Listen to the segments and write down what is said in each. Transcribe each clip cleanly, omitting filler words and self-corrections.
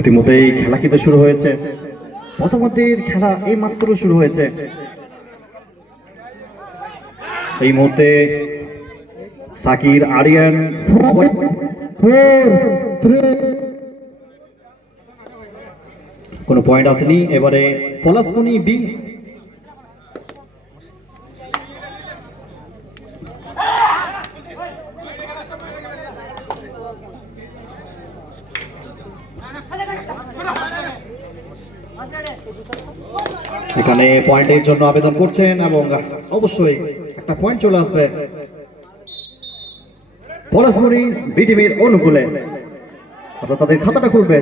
ইতিমধ্যেই খেলা কিন্তু শুরু হয়েছে। প্রথমার্ধের খেলা এই মাত্র শুরু হয়েছে। এই মুহূর্তে সাকির আরিয়ান কোনো পয়েন্ট আসেনি। এবারে পলাশমণি বি এখানে পয়েন্টের জন্য আবেদন করছেন এবং অবশ্যই একটা পয়েন্ট চলে আসবে পলাশমণি বি টিমের অনুকূলে, অর্থাৎ তাদের খাতাটা খুলবে।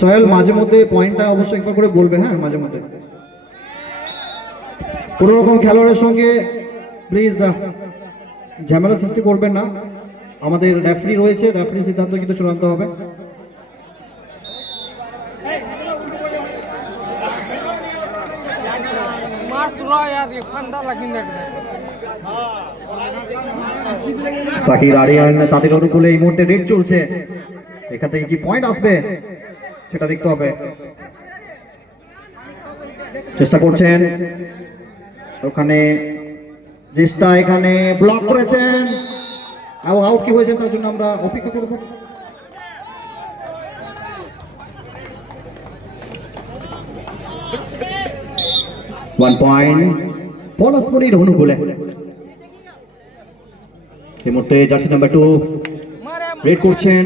সোহেল মাঝে মধ্যে পয়েন্টটা অবশ্যই একবার করে বলবে, হ্যাঁ মাঝে মধ্যে। কোনো রকম খেলোয়াড়ের সঙ্গে প্লিজ ঝামেলা সৃষ্টি করবেন না। আমাদের রেফারি রয়েছে, রেফারি সিদ্ধান্ত কিন্তু চূড়ান্ত হবে। সাকির আরিয়ান তাদের অনুকূলে এই মুহূর্তে রেড চলছে। এখান থেকে কি পয়েন্ট আসবে সেটা দেখতে হবে। চেষ্টা করছেন, ওখানে চেষ্টা, এখানে ব্লক করেছেন এবং আউট কি হয়েছে তার জন্য আমরা অপেক্ষা করব। ওয়ান পয়েন্ট পলাশমণির অনুকূলে। এই মুহূর্তে জার্সি নাম্বার 2 রেড করছেন।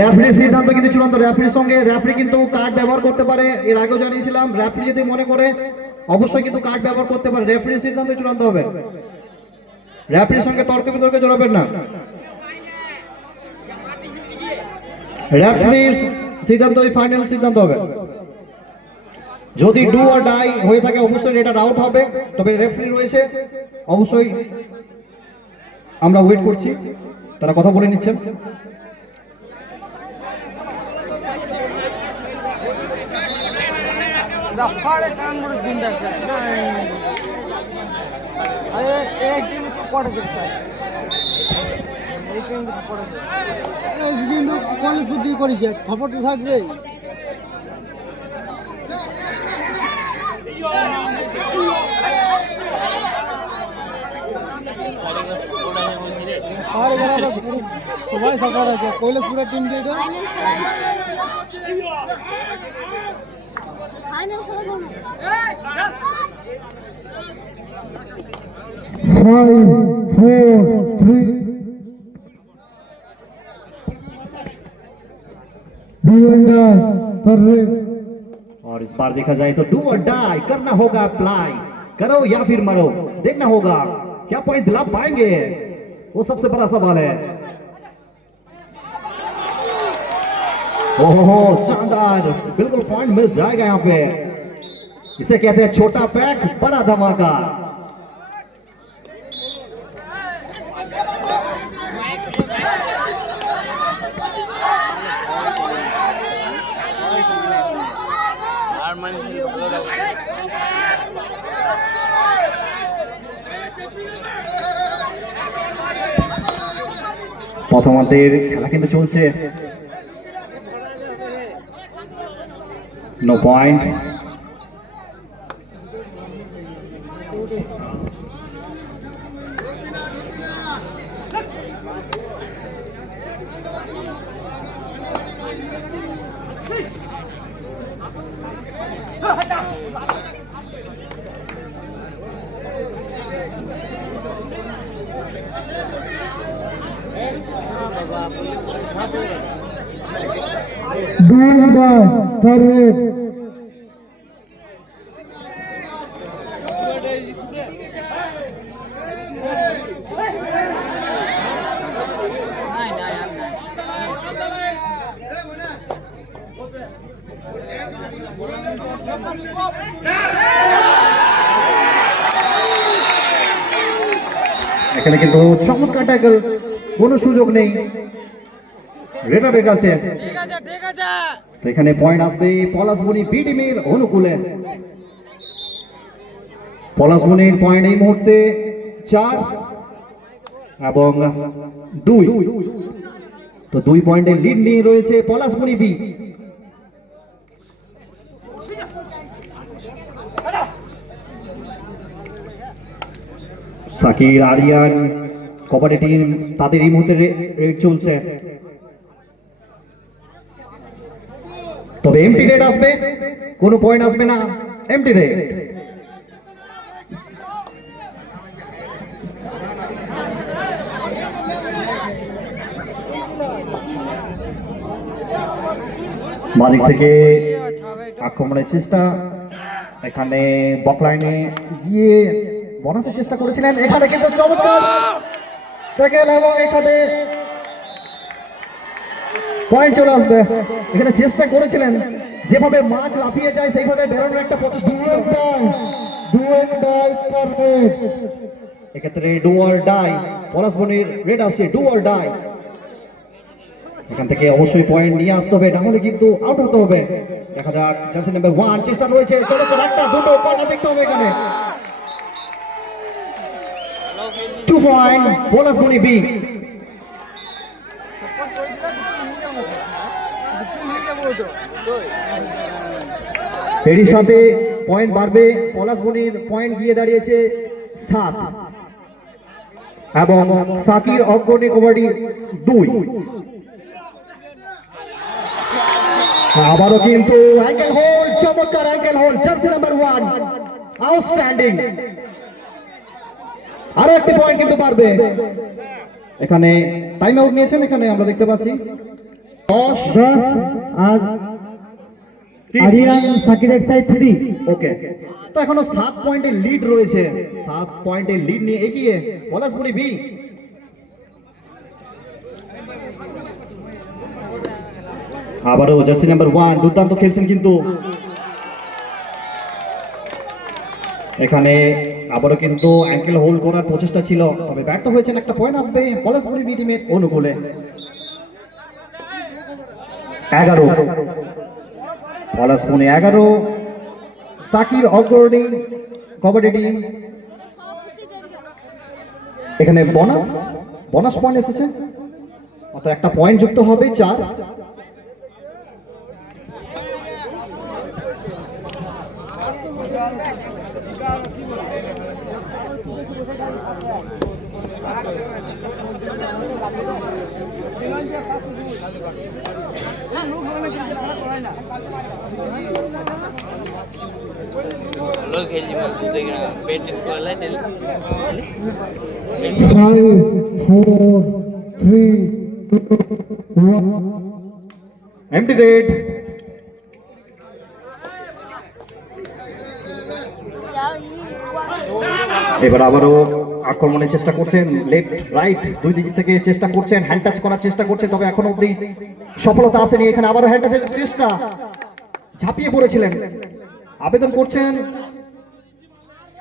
রেফারির সিদ্ধান্ত কিন্তু চূড়ান্ত। রেফারির সঙ্গে রেফারি কিন্তু কার্ড ব্যবহার করতে পারে, এর আগেও জানিয়েছিলাম। রেফারি যদি মনে করে অবশ্যই কিন্তু কার্ড ব্যবহার করতে পারে। রেফারির সিদ্ধান্ত চূড়ান্ত হবে। রেফারির সঙ্গে তর্কে বিতর্কে জড়াবেন না। রেফারির সিদ্ধান্তই ফাইনাল সিদ্ধান্ত হবে। যদি ডু অর ডাই হয়ে থাকে অবশ্যই এটা আউট হবে। তবে রেফারি রয়েছে, অবশ্যই আমরা ওয়েট করছি, তারা কথা বলে নিচ্ছেন। কলেজ বুদ্ধি করেছে, খবরটা থাকবে। সবাই সাপোর্ট আছে কৈলাসপুরের টিম যেটা और इस बार देखा जाए तो डू और डाई करना होगा अप्लाई, करो या फिर मरो, देखना होगा क्या पॉइंट दिला पाएंगे, वो सबसे बड़ा सवाल है। ओहो शानदार, बिल्कुल पॉइंट मिल जाएगा यहाँ पे। इसे कहते हैं छोटा पैक बड़ा धमाका। প্রথমার্ধের খেলা কিন্তু চলছে, no point. doing the third rate. এখানে কিন্তু চমৎকার ট্যাকল, কোনো সুযোগ নেই রেডারের কাছে। তো এখানে পয়েন্ট আসবে পলাশমণি বি টিমের অনুকূলে। পলাশমণির পয়েন্ট এই মুহূর্তে 4 এবং 2, তো 2 পয়েন্টের লিড নিয়ে রয়েছে পলাশমণি বি। সাকির আরিয়ান কবাডি টিম, তাদের এই মুহূর্তে রেড চলছে। তবে এমটি রেড আসবে, কোনো পয়েন্ট আসবে না, এমটি রেড। বাদিক থেকে আক্রমণের চেষ্টা, এখানে বকলাইনে গিয়ে বোনাসের চেষ্টা করেছিলেন, এখানে কিন্তু চমৎকার ট্যাকেল এবং এখানে পয়েন্ট চলে আসবে। এখানে চেষ্টা করেছিলেন, যেভাবে মাছ লাফিয়ে যায় সেইভাবে বেরোনোর একটা প্রচেষ্টা ছিল। এক্ষেত্রে ডু অর ডাই, পলাশমণির রেড আসছে ডু অর ডাই। এখান থেকে অবশ্যই পয়েন্ট নিয়ে আসতে হবে, না হলে কিন্তু আউট হতে হবে। দেখা যাক জার্সি নাম্বার 1 চেষ্টা রয়েছে, চলো তো একটা দুটো পয়েন্ট দেখতে হবে এখানে। 2 পয়েন্ট পলাশমণি বি। এরই সাথে পয়েন্ট বাড়বে, পলাশমণির পয়েন্ট গিয়ে দাঁড়িয়েছে 7 এবং সাকির অগ্রণী কবাডি 2। আবারও কিন্তু অ্যাঙ্কেল হোল্ড, চমৎকার ankle hold, jersey number 1 outstanding. আরো একটি পয়েন্ট কিন্তু পারবে। এখানে টাইম আউট নিয়েছেন, এখানে আমরা দেখতে পাচ্ছি 10 আর আরিয়ান সাকিরের সাইড 3। ওকে, তো এখনো 7 পয়েন্টের লিড রয়েছে, 7 পয়েন্টের লিড নিয়ে এগিয়ে পলাশমণি বি। আবারও জার্সি নাম্বার 1 দুর্দান্ত খেলছেন কিন্তু এখানে আবারও কিন্তু অ্যাঙ্কেল হোল্ড করার প্রচেষ্টা ছিল, তবে ব্যর্থ হয়েছেন। একটা পয়েন্ট আসবে পলাশমণি বি টিমের অনুকূলে। 11 পলাশমণি 11, সাকির অগ্রণী কবাডি টিম। এখানে বোনাস পয়েন্ট এসেছে, অর্থাৎ একটা পয়েন্ট যুক্ত হবে 4। लोग खेल मस्त देखना पेट इसको ला दिल 5, 4, 3, 2, 1. Empty raid. এবার আবারও আক্রমণের চেষ্টা করছেন, লেফট রাইট দুই দিক থেকে চেষ্টা করছেন, হ্যান্ড টাচ করার চেষ্টা করছেন, তবে এখনো অবধি সফলতা আসেনি। এখানে আবারও হ্যান্ড টাচের চেষ্টা, ঝাঁপিয়ে পড়েছিলেন, আবেদন করছেন,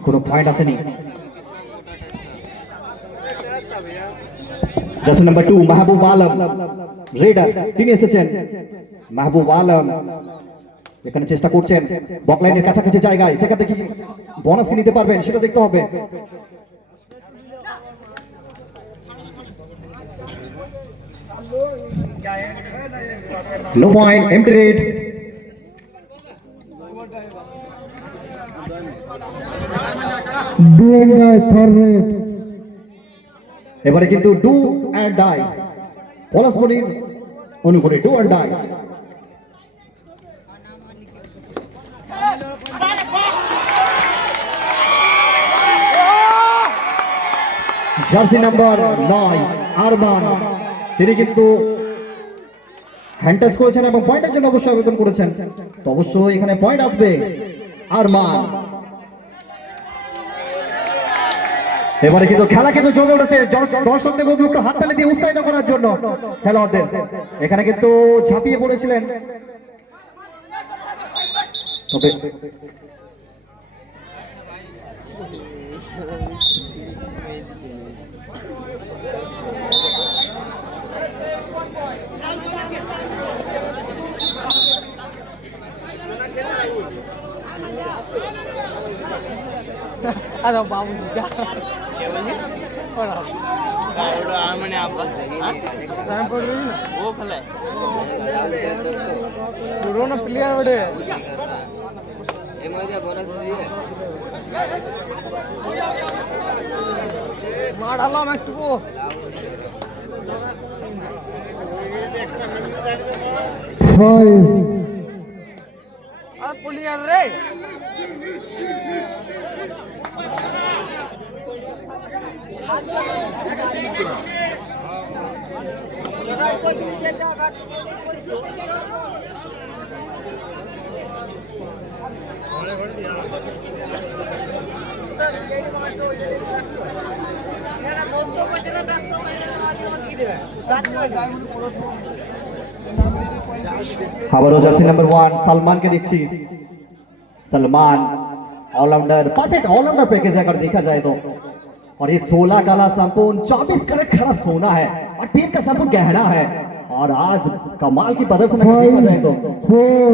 কোনো পয়েন্ট আসেনি। Jersey number 2 Mahbub Alam radar, তিনি এসেছেন। মাহবুব আলম এখানে চেষ্টা করছেন বকলাইনের কাছাকাছি জায়গায়, সেখান থেকে বোনাস নিতে পারবেন সেটা দেখতে হবে। No point, empty raid. Do and die, third red. এবারে কিন্তু ডু অ্যান্ড ডাই, পলাশমণির অনুকূলে do and die. Jersey number 9 Arman, তিনি কিন্তু হ্যান্ড টাচ করেছেন এবং পয়েন্টের জন্য অবশ্যই আবেদন করেছেন, তো অবশ্যই এখানে পয়েন্ট আসবে আরমান। এবারে কিন্তু খেলা কিন্তু জমে উঠেছে, দর্শকদের মধ্যে একটু হাততালি দিয়ে উৎসাহিত করার জন্য খেলোয়াড়দের। এখানে কিন্তু ঝাঁপিয়ে পড়েছিলেন, তবে अरे बाबू क्या क्या बोले कावड़ो आमने आप टाइम पड़ रही ना वो फले कोरोना प्लेयर बड़े मार डाला मैं तुमको 5 अरे प्लेयर रे আবারও জার্সি নাম্বার 1 सलमान के देखी। Salman allrounder, perfect allrounder package है अगर देखा जाए तो। और ये 16 काला संपूर्ण 24 कैरेट खरा सोना है और 3 का संपूर्ण गहना है। और आज कमाल की प्रदर्शन अगर देखा जाए तो 4,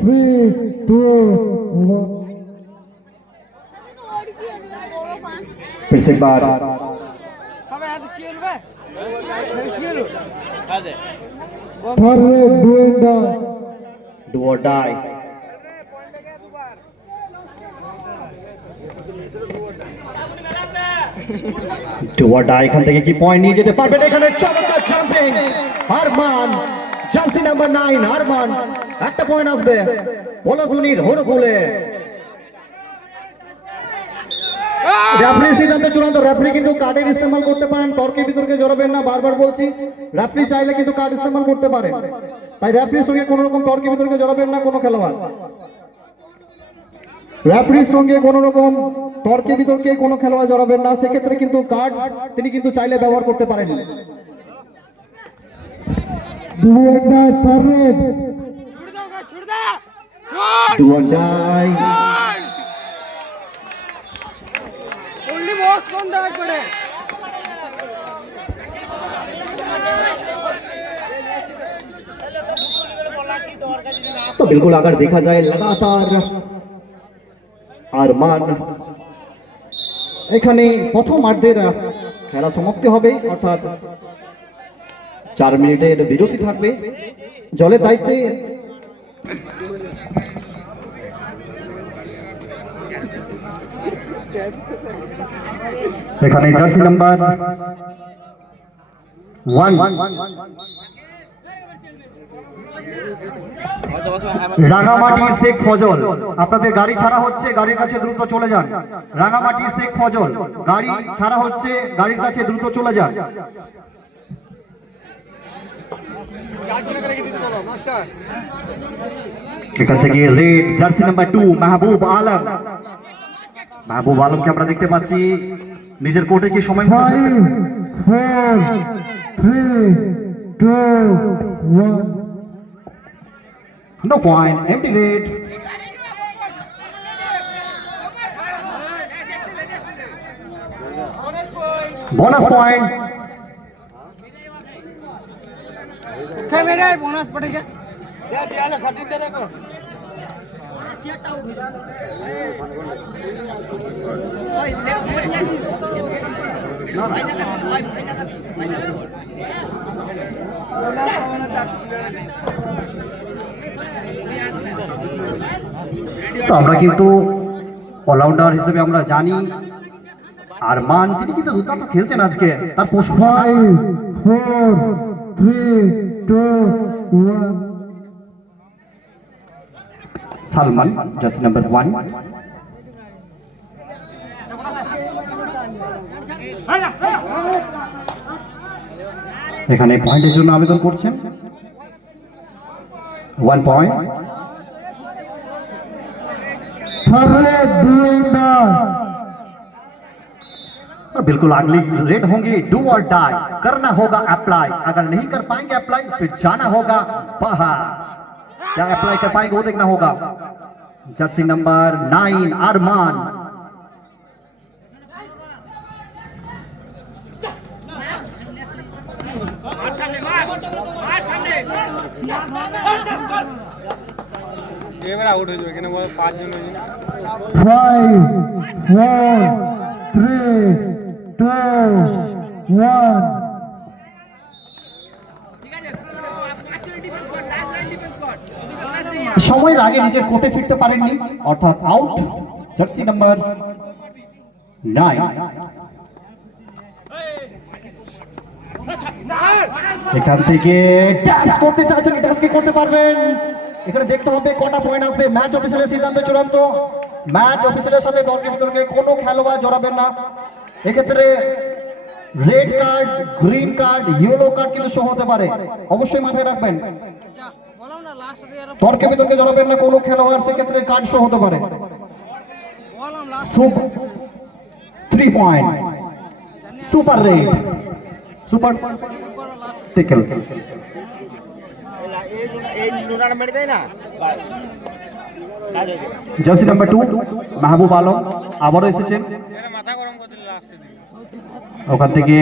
3, 2, 1. फिर से एक बार अबे आज क्यों रे अरे Third red, do and die. Do और डाई। ডু আর ডাই, এখান থেকে কি পয়েন্ট নিয়ে যেতে পারবেন? এখানে চমৎকার jumping Arman, jersey number 9 Arman, একটা পয়েন্ট আসবে পলাশমণির হরকুলে। রেফারি সিদ্ধান্ত চূড়ান্ত। রেফারি কিন্তু কার্ডের ইস্তেমাল করতে পারেন, তর্কে বিতর্কে জড়াবেন না, বারবার বলছি। রেফারি চাইলে কিন্তু কার্ড ইস্তেমাল করতে পারে, তাই রেফারির সঙ্গে কোনো রকম তর্কে বিতর্কে জড়াবেন না কোনো খেলোয়াড়। রেফারির সঙ্গে কোনো রকম তর্কে বিতর্কে কোনো খেলোয়াড় জড়াবেন না, সেক্ষেত্রে কিন্তু কার্ড তিনি কিন্তু চাইলে ব্যবহার করতে পারেন। Do and die, third red. Do or die. Only boss कौन दाग पड़े? तो बिल्कुल अगर देखा जाए लगातार আরমান এখানে প্রথম আর্ধের খেলা সমাপ্তি হবে, অর্থাৎ 4 মিনিটের বিরতি থাকবে। জলের দায়িত্বে এখানে জার্সি নাম্বার 1 রাঙামাটির শেখ ফজল, আপনাদের গাড়ি ছাড়া হচ্ছে, গাড়ির কাছে দ্রুত চলে যান। রাঙামাটির শেখ ফজল, গাড়ি ছাড়া হচ্ছে, গাড়ির কাছে দ্রুত চলে যান। এখান থেকে red jersey number 2 Mahbub Alam. মাহবুব আলমকে আমরা দেখতে পাচ্ছি নিজের কোর্টে কি সময় 5 4 3 2 1 no point, empty red. Bonus point मेरे बोनस पड़ेगा देखो তো আমরা কিন্তু অলরাউন্ডার হিসেবে আমরা জানি আর মান তিনি কিন্তু দুর্দান্ত খেলছেন আজকে। তার 5 4 3 2 1 সালমান জার্সি নাম্বার 1। এখানে পয়েন্টের জন্য আবেদন করছেন 1 পয়েন্ট। थर्रेड डूएंडा बिल्कुल अगली रेड होंगी। डू और डाई करना होगा अप्लाई, अगर नहीं कर पाएंगे अप्लाई फिर जाना होगा बाहर। क्या अप्लाई कर पाएंगे वो देखना होगा। जर्सी नंबर 9 अरमान। आउट हो जाए 5 जन 5 4 3 2 1 সময়ের আগে নিজের কোর্টে ফিরতে পারেননি, অর্থাৎ আউট। Jersey number 9। এখান থেকে ড্যাশ করতে চাইছেন, ড্যাশ কি করতে পারবেন? এখানে দেখতে হবে কটা পয়েন্ট আসবে। ম্যাচ অফিসিয়ালের সিদ্ধান্ত চূড়ান্ত। ম্যাচ অফিসিয়ালের সাথে দলকে বিতর্কে কোনো খেলোয়াড় জড়াবেন না। এক্ষেত্রে red card, green card, yellow card কিন্তু শো হতে পারে, অবশ্যই মাথায় রাখবেন। তর্কে বিতর্কে জড়াবেন না কোনো খেলোয়াড়, সেক্ষেত্রে কার্ড শো হতে পারে। 3 point super red, super tackle. Jersey number 2 Mahbub Alam আবারও এসেছেন। ওখান থেকে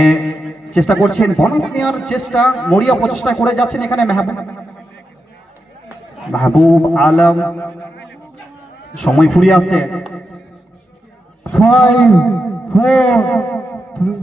চেষ্টা করছেন বোনাস নেওয়ার চেষ্টা, মরিয়া প্রচেষ্টা করে যাচ্ছেন এখানে মাহবুব আলম। সময় ফুরিয়ে আসছে। 5 4 3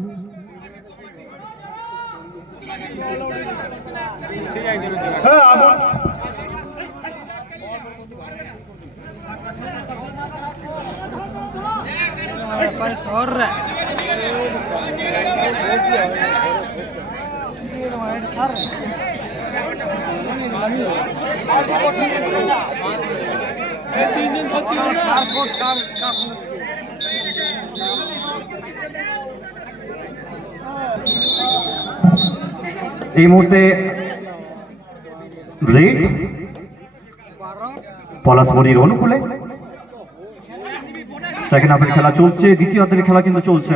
এই মুহূর্তে রেড পলাশমণির অনুকূলে সেকেন্ড হাফের খেলা চলছে, দ্বিতীয় হাফের খেলা কিন্তু চলছে।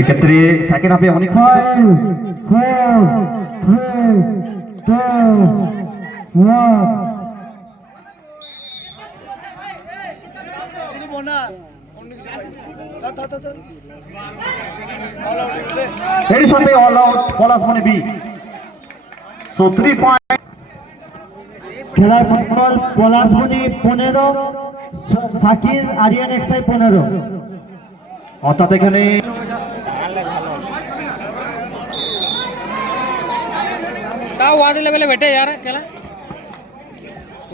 এক্ষেত্রে সেকেন্ড হাফে অনেক 5 4 3 2 1 এর সাথে all out Palashmoni B. So 3 point. খেলার ফুটবল পলাশমণি 15 সাকির আরিয়ান এক্সাই 15। অর্থাৎ এখানে ताऊ वादे लेवल बैठे यार केला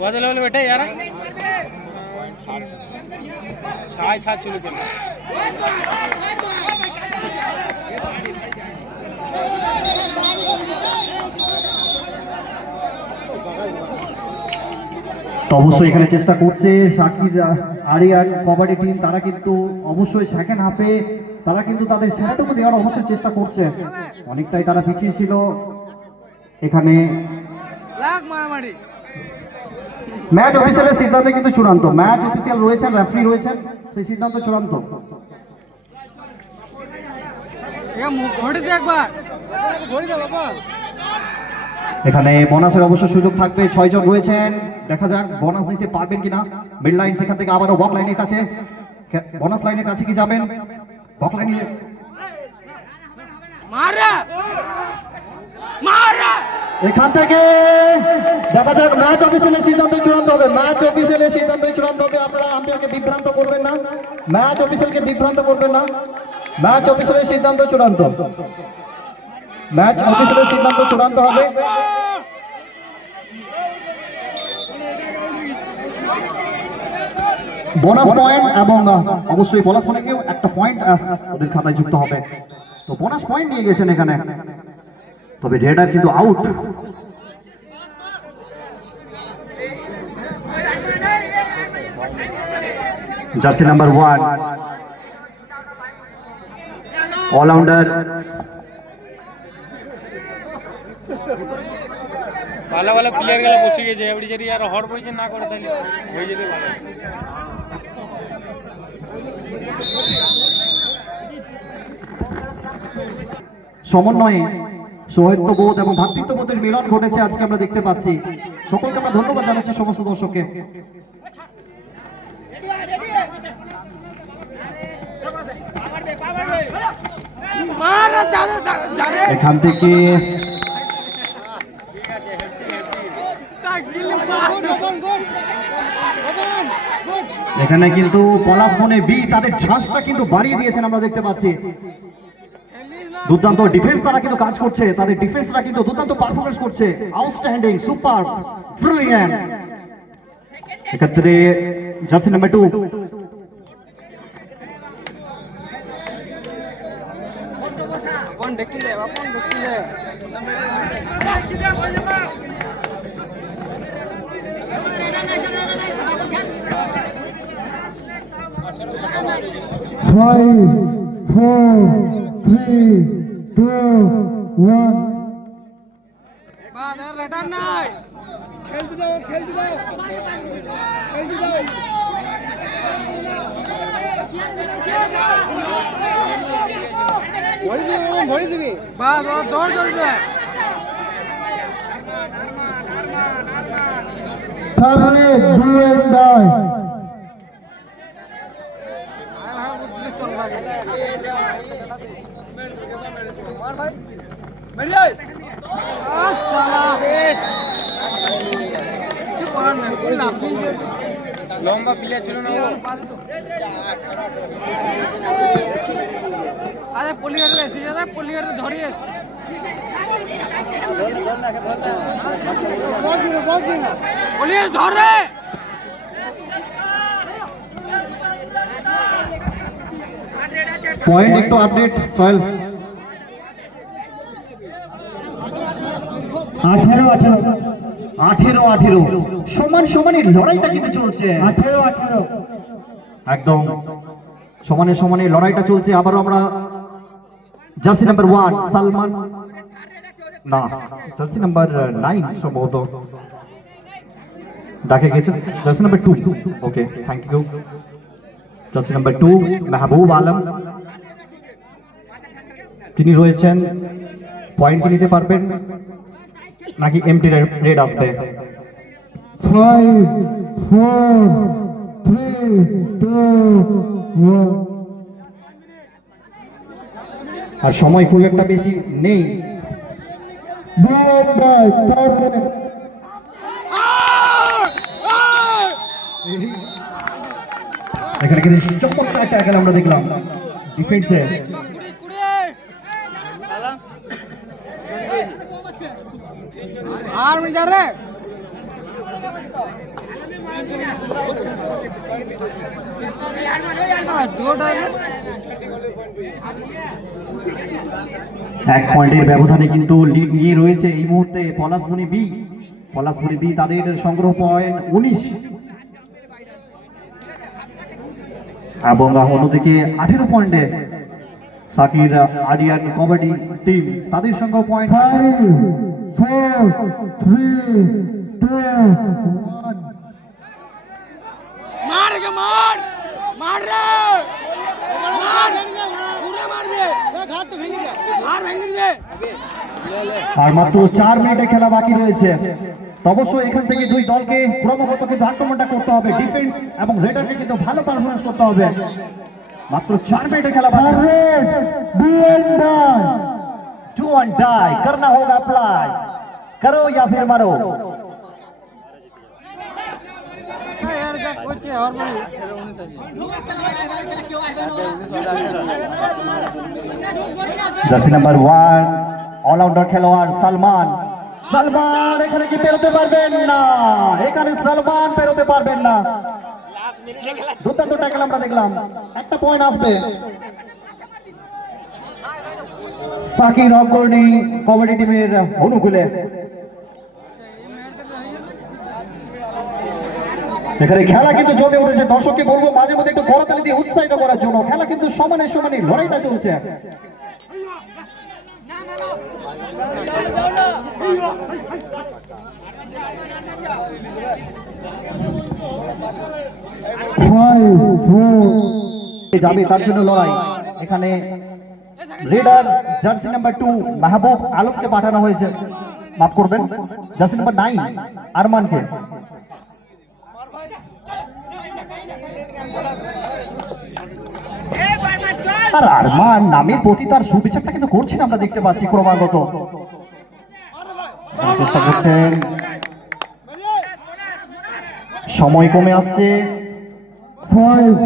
वादे लेवल बैठे यार छाय छाय चलो चलो তো অবশ্যই এখানে চেষ্টা করছে শাকির আরিয়ান কবাডি টিম, তারা কিন্তু অবশ্যই সেকেন্ড হাফে তারা কিন্তু তাদের সেরাটুকু দেওয়ার অবশ্যই চেষ্টা করছে। অনেকটাই তারা পিছিয়ে ছিল এখানে। ম্যাচ অফিসিয়ালের সিদ্ধান্ত কিন্তু চূড়ান্ত, ম্যাচ অফিসিয়াল রয়েছেন, রেফারি রয়েছেন, সেই সিদ্ধান্ত চূড়ান্ত। এখানে বোনাসের অবশ্য সুযোগ থাকবে, 6 জন রয়েছেন, দেখা যাক বোনাস নিতে পারবেন কিনা। মিড লাইন সেখান থেকে আবারও বক লাইনের কাছে, বোনাস লাইনের কাছে কি যাবেন? বক লাইনে এখান থেকে দেখা যাক ম্যাচ অফিসিয়ালের সিদ্ধান্ত চূড়ান্ত হবে, ম্যাচ অফিসিয়ালের সিদ্ধান্ত চূড়ান্ত হবে। আপনারা আম্পায়ারকে বিভ্রান্ত করবেন না, ম্যাচ অফিসিয়ালকে বিভ্রান্ত করবেন না, ম্যাচ অফিসিয়ালের সিদ্ধান্ত চূড়ান্ত, ম্যাচ অফিসিয়ালের সিদ্ধান্ত চূড়ান্ত হবে। বোনাস পয়েন্ট এবং অবশ্যই বোনাস পয়েন্টেও একটা পয়েন্ট ওদের খাতায় যুক্ত হবে। তো বোনাস পয়েন্ট নিয়ে গেছেন এখানে, তবে রেডার কিন্তু আউট। জার্সি নাম্বার 1 অলরাউন্ডার ভালো ভালো প্লেয়ার গেলে বসে গেছে এবারে যদি আর হড় বইছে না করে তাহলে হয়ে যেতে ভালো। সমন্বয়ে সৌহার্দ্যবোধ এবং ভ্রাতৃত্ববোধের মিলন ঘটেছে আজকে আমরা দেখতে পাচ্ছি। সকলকে আমরা ধন্যবাদ জানাচ্ছি, সমস্ত দর্শককে। এখান থেকে এখানে কিন্তু পলাশ বনে বি তাদের ঝাঁসটা কিন্তু বাড়িয়ে দিয়েছেন আমরা দেখতে পাচ্ছি। দুর্দান্ত ডিফেন্স তারা কিন্তু কাজ করছে, তাদের ডিফেন্সরা কিন্তু দুর্দান্ত পারফরমেন্স করছে, আউটস্ট্যান্ডিং, সুপার, ব্রিলিয়ান্ট। এক্ষেত্রে jersey number 2 5, 4, 3, 2, 1. Terminate, do and die. লম্বা প্লেয়ার ছিল না আরে পলিয়ার এসে যাবে, পলিয়ার ধরে পলিয়ার ধরে পয়েন্ট একটু আপডেট সোহেল। 18-18 সমান সমানই লড়াইটা কিন্তু চলছে, 18-18 একদম সমানে সমানে লড়াইটা চলছে। আবারও আমরা জার্সি নাম্বার 1 সালমান, না জার্সি নাম্বার 9 সম্ভবত ডাকে গেছেন, jersey number 2, okay thank you. Jersey number 2 Mehboob Alam তিনি রয়েছেন, পয়েন্ট কি নিতে পারবেন নাকি এমটি রেড আসবে? 5, 4, 3, 2, 1. আর সময় খুব একটা বেশি নেই। Do and die, 3 minutes. এখানে কিন্তু চমৎকার ট্যাকল আমরা দেখলাম, ডিফেন্সে। আর মিজার রে এক পয়েন্টের ব্যবধানে কিন্তু লিড নিয়ে রয়েছে এই মুহূর্তে পলাশমণি বি। পলাশমণি বি তাদের সংগ্রহ পয়েন্ট 19 এবং অন্যদিকে 18 পয়েন্টে সাকির আরিয়ান কবাডি টিম তাদের সংগ্রহ পয়েন্ট 5, 4, 3, 2, 1. मार के मार मार रे मार पूरे मार दे घाट तो भेंगे दे मार भेंगे दे আর মাত্র 4 মিনিটে খেলা বাকি রয়েছে। তো অবশ্যই এখান থেকে দুই দলকে ক্রমাগত কিন্তু আক্রমণটা করতে হবে, ডিফেন্স এবং রেডারকে কিন্তু ভালো পারফরম্যান্স করতে হবে। মাত্র 4 মিনিটে খেলা বাকি। Do and die. Do and die करना होगा अप्लाई, करो या फिर मरो। यार का कोच है और बोल জার্সি নাম্বার 1 অলরাউন্ডার খেলোয়াড় সালমান। সালমান এখানে কি পেরোতে পারবেন না? এখানে সালমান পেরোতে পারবেন না। দুর্দান্ত ট্যাকল আমরা দেখলাম, একটা পয়েন্ট আসবে সাকির অগ্রণী কবাডি টিমের অনুকূলে। এখানে খেলা কিন্তু জমে উঠেছে। দর্শককে বলবো মাঝে মধ্যে একটু করতালি দিয়ে উৎসাহিত করার জন্য। খেলা কিন্তু সমানে সমানে লড়াইটা চলছে। যাবে তার জন্য লড়াই। এখানে রেডার জার্সি নাম্বার 2 মাহবুব আলমকে পাঠানো হয়েছে, মাফ করবেন, জার্সি নাম্বার 9 আরমানকে। আর আরমান নামের প্রতি তার সুবিচারটা কিন্তু করছেন, আমরা দেখতে পাচ্ছি ক্রমাগত চেষ্টা করছেন। সময় কমে আসছে। 5,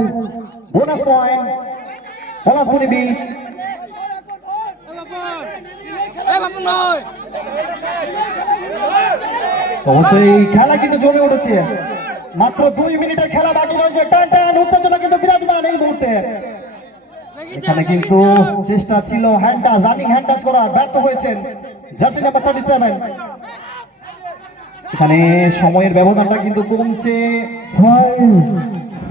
বোনাস পয়েন্ট পলাশমণি বি। অবশ্যই খেলা কিন্তু জমে উঠেছে। মাত্র 2 মিনিটের খেলা বাকি রয়েছে। টান টান উত্তেজনা কিন্তু বিরাজমান এই মুহূর্তে। এখানে কিন্তু চেষ্টা ছিল hand touch, running hand touch করার, ব্যর্থ হয়েছেন জার্সি নাম্বার 37। এখানে সময়ের ব্যবধানটা কিন্তু কমছে 5,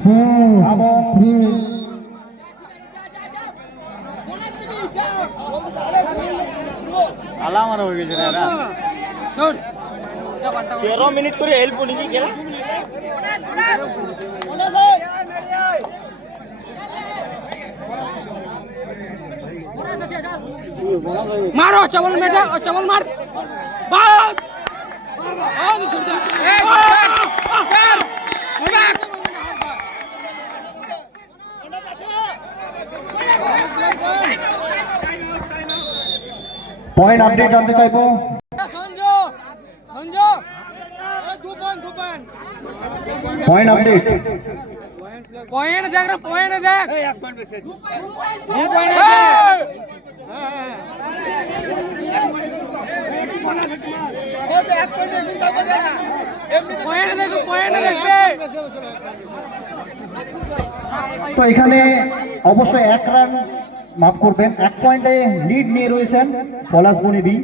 4, এবং 3. আলা আমার হয়ে গেছে রে এরা 13 মিনিট করে হেল্প নিকি গেলা मारो चवल बेटा और चवल मार बस आज छोड़ दे পয়েন্ট আপডেট জানতে চাইবো। संजो संजो दो पॉइंट পয়েন্ট আপডেট पॉइंट देख रहा पॉइंट देख एक पॉइंट पे से दो पॉइंट वो तो एक पॉइंट में चल गया पॉइंट देखो पॉइंट देखते তো এখানে অবশ্যই 1 রান, মাফ করবেন, 1 পয়েন্টে লিড নিয়ে রয়েছেন পলাশমণি বি।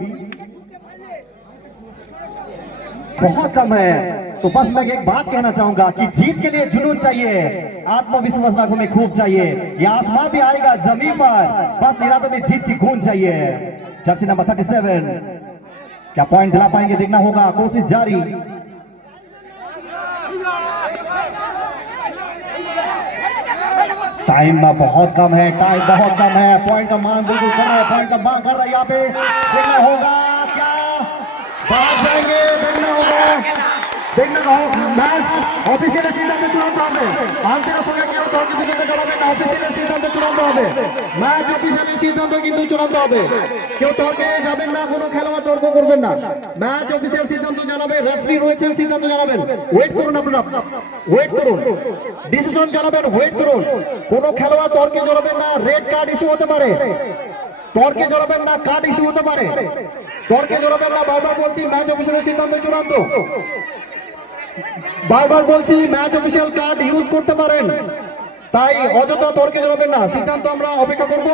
बहुत कम है, तो बस मैं एक बात कहना चाहूंगा कि जीत के लिए जुनून चाहिए, आत्मविश्वास आंखों में खूब चाहिए। ये आसमां भी आएगा जमीन पर, बस इरादों में जीत की गूंज चाहिए। जर्सी नंबर 37 क्या पॉइंट दिला पाएंगे, देखना होगा, कोशिश जारी। टाइम बहुत कम है, टाइम बहुत कम है। पॉइंट का मांग बिल्कुल कर रहा है, पॉइंट का मांग कर रहा है यहाँ पे। देखना होगा क्या बाहर जाएंगे, देखना होगा, দেখনা হোক ম্যাচ অফিসিয়ালি সিদ্ধান্ত চূড়ান্ত হবে। আন্তরিক সঙ্গে কেউ দলকে বিজয়ী জড়াবে না। অফিসিয়ালের সিদ্ধান্ত চূড়ান্ত হবে। ম্যাচ অফিসিয়ালের সিদ্ধান্ত কিন্তু চূড়ান্ত হবে। কেউ তর্কে যাবেন না, কোনো খেলোয়াড় তর্ক করবেন না। ম্যাচ অফিসিয়াল সিদ্ধান্ত জানাবে, রেফারি রয়েছেন সিদ্ধান্ত জানাবেন। ওয়েট করুন আপনারা, ওয়েট করুন, ডিসিশন জানাবেন, ওয়েট করুন। কোনো খেলোয়াড় তর্কে জড়াবেন না, রেড কার্ড ইস্যু হতে পারে। তর্কে জড়াবেন না, কার্ড ইস্যু হতে পারে। তর্কে জড়াবেন না, বারবার বলছি ম্যাচ অফিসিয়ালের সিদ্ধান্ত চূড়ান্ত। বারবার বলছি ম্যাচ অফিসিয়াল কার্ড ইউজ করতে পারেন, তাই অযথা তর্কে জড়াবেন না। সিদ্ধান্ত আমরা অপেক্ষা করব।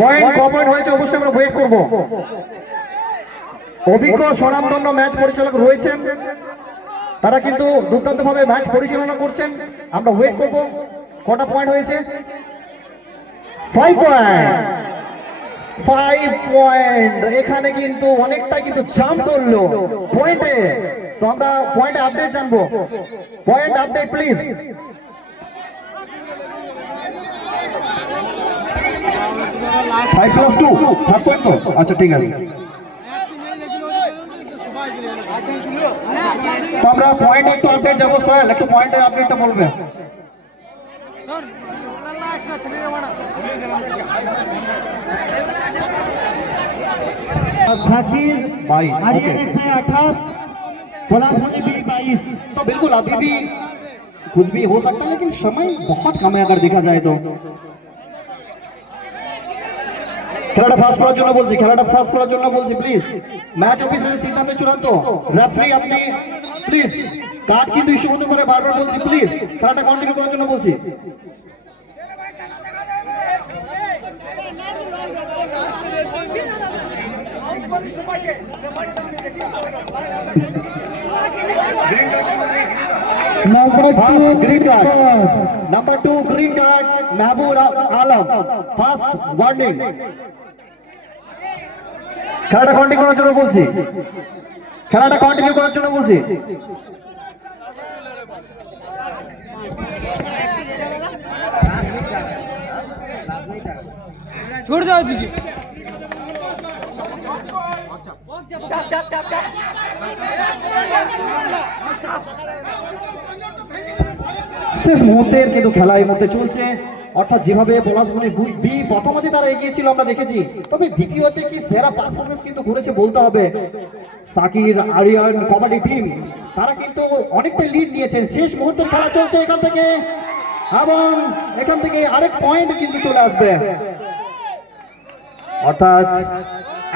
পয়েন্ট কমেন্ট হয়েছে, অবশ্যই আমরা ওয়েট করব। অভিজ্ঞ স্বনামধন্য ম্যাচ পরিচালক রয়েছেন, তারা কিন্তু দুর্দান্তভাবে ম্যাচ পরিচালনা করছেন। আমরা ওয়েট করব কটা পয়েন্ট হয়েছে। 5 পয়েন্ট, 5 পয়েন্ট। এখানে কিন্তু অনেকটা কিন্তু জাম্প করলো পয়েন্টে। তো আমরা পয়েন্ট আপডেট জানবো। Point update please. 5 + 2 7 পয়েন্ট তো? আচ্ছা ঠিক আছে। তো আমরা পয়েন্ট একটু আপডেট যাবো। সোহেল একটু পয়েন্টের আপডেটটা বলবে। साकिर 22, आर्यन ओके। 128, पलासमणि बी 22। तो बिल्कुल अभी भी कुछ भी हो सकता है, लेकिन समय बहुत कम है अगर देखा जाए तो। খেলাটা ফাস্ট করার জন্য বলছি, খেলাটা ফাস্ট করার জন্য বলছি প্লিজ। ম্যাচ অফিসিয়ালের সিদ্ধান্ত চূড়ান্ত। রেফারি আপনি প্লিজ, কার্ড কিন্তু ইস্যু হতে পারে, বারবার বলছি প্লিজ। খেলাটা কন্টিনিউ করার জন্য বলছি। Number First 2 green card. Number 2 green card, Mahbub Alam. First warning. খেলাটা কন্টিনিউ করার জন্য বলছি। খেলাটা কন্টিনিউ করার জন্য বলছি। छोड़ जाओ दीदी। শেষ মুহূর্তের কিন্তু খেলা এই মুহূর্তে চলছে। অর্থাৎ যেভাবে পলাশমণি বি প্রথমতে তারা এগিয়ে ছিল আমরা দেখেছি, তবে দ্বিতীয়তে কি সেরা পারফরমেন্স কিন্তু করেছে বলতে হবে। সাকির আরিয়ান কবাডি টিম তারা কিন্তু অনেকটা লিড নিয়েছেন। শেষ মুহূর্তের খেলা চলছে এখান থেকে, এবং এখান থেকে আরেক পয়েন্ট কিন্তু চলে আসবে। অর্থাৎ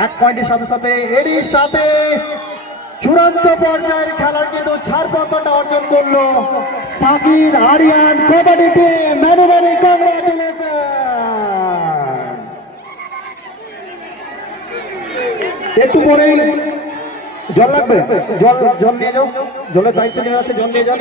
এক পয়েন্টের সাথে সাথে এরই সাথে চূড়ান্ত পর্যায়ের খেলার কিন্তু ছাড়পত্রটা অর্জন করলো Sakir Ariyan kabaddi team. Many many congratulation. একটু পরেই জল লাগবে, জল নিয়ে যাও, জলের দায়িত্ব যিনি আছে জল নিয়ে যান।